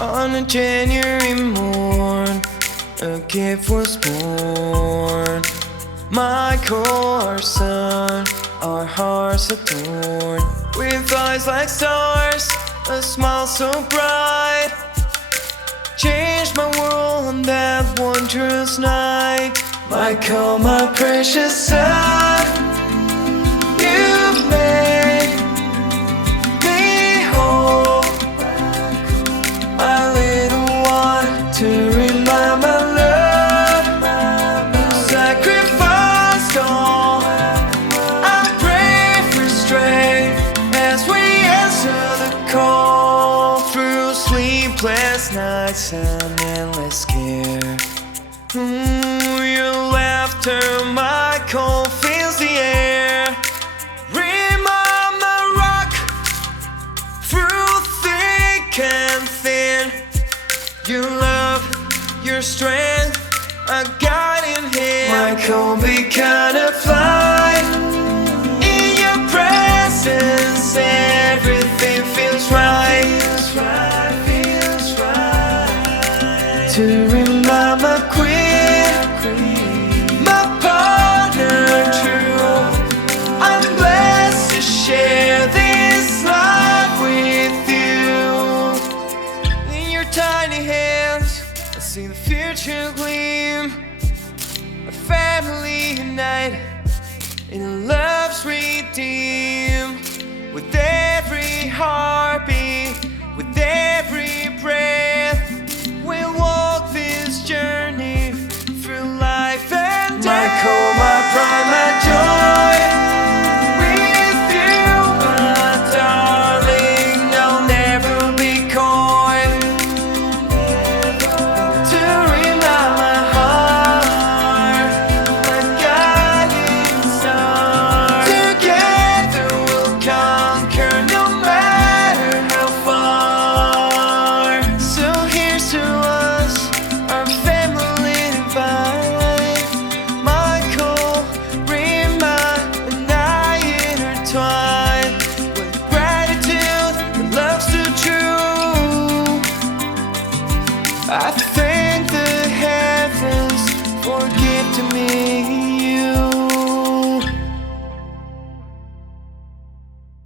On a January morn, a gift was born. Maikel, our son, our hearts adorned. With eyes like stars, a smile so bright, changed my world on that wondrous night. Maikel, my precious son, you've made me whole. My little one, to remind my love, sacrificed all. I pray for strength as we answer the call. Through sleepless nights and endless care, your laughter, Maikel, fills the air. Remind my rock through thick and thin. Your love, your strength, a guiding hand. Maikel, be kind of fly. In your presence, everything feels right. To remind my queen, my partner true, I'm blessed to share this life with you. In your tiny hands, I see the future gleam. A family united in love's redeemed. With every heartbeat, with every breath,